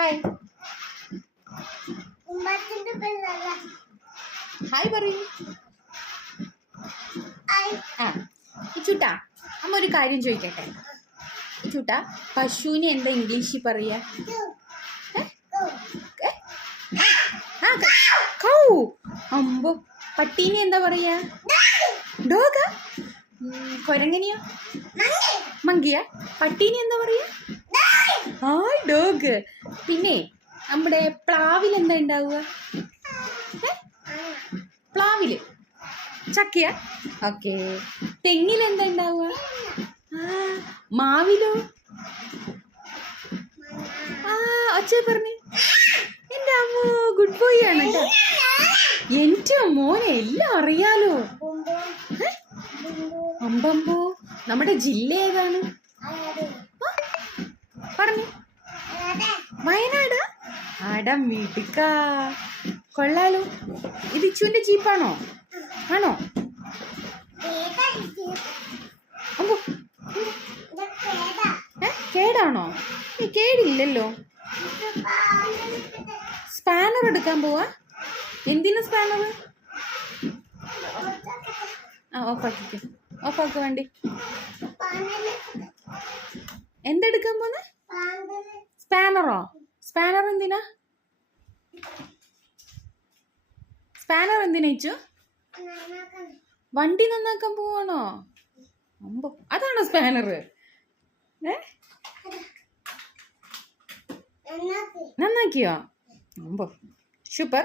Hi hi പറയൂ ആ ഇച്ചുട്ടാ അമ്മ ഒരു കാര്യം ചോദിക്കട്ടെ? ഇച്ചുട്ടാ പശുവിനെ എന്താ ഇംഗ്ലീഷിൽ പറയാ? ആ, ക- അമ്പോ പട്ടീനെ എന്താ പറയാ? ഡോഗ. കൊരങ്ങനെയോ? മങ്കിയ? പട്ടീനെ എന്താ പറയാ? Hi dog. പിന്നെ നമ്മുടെ പ്ലാവിൽ എന്താ ഉണ്ടാവുക? പ്ലാവിൽ. ചക്കിയ? ഓക്കെ. തെങ്ങിൽ എന്താ ഉണ്ടാവുക? മാവിലോ? ആ ഒച്ച പറഞ്ഞു. എന്റെ അമ്മ ഗുഡ് ബോയ് ആണ് എന്റെ മോനെ എല്ലാം അറിയാലോ? അമ്പമ്പോ നമ്മുടെ ജില്ല ഏതാണ്? പറഞ്ഞു. വയനാടാ? മിടുക്ക കൊള്ളാലോ. ഇത് ഇച്ചുവിന്റെ ജീപ്പാണോ? ആണോ? കേടാണോ? കേടില്ലല്ലോ. സ്പാനർ എടുക്കാൻ പോവാ? എന്തിനാ സ്പാനർ? ആ ഓഫാക്കിക്ക്. ഓഫാക്ക് വേണ്ടി. എന്തെടുക്കാൻ പോന്നെ? സ്പാനറോ? സ്പാനർ എന്തിനാ? സ്പാനർ എന്തിനാ വണ്ടി നന്നാക്കാൻ പോവാണോ? അതാണോ സ്പാനർ? ഏ? നന്നാക്കിയോ? അമ്പോ സൂപ്പർ